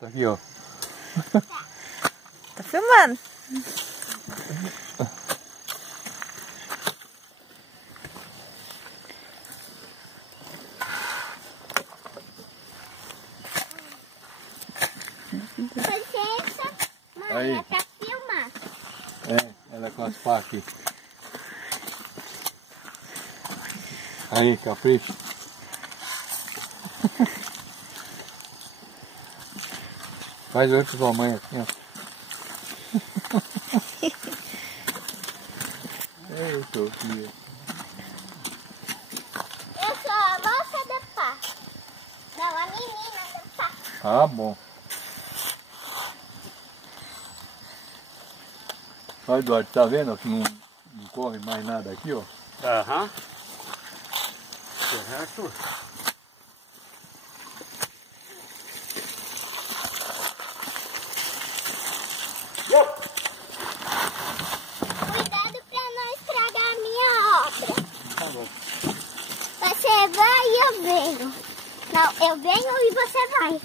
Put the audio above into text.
Tá aqui, ó. Tá filmando. Licença, mãe, Aí. é pra filmar. É, ela com as pás aqui. Aí, capricho. Faz oi pra sua mãe assim, ó. Ei, Sofia. Eu sou a moça da pá. Não, a menina da pá. Ah, bom. Olha, Eduardo, tá vendo que não corre mais nada aqui, ó? Aham. Correto. Cuidado pra não estragar a minha obra. Tá bom. Você vai e eu venho. Não, eu venho e você vai.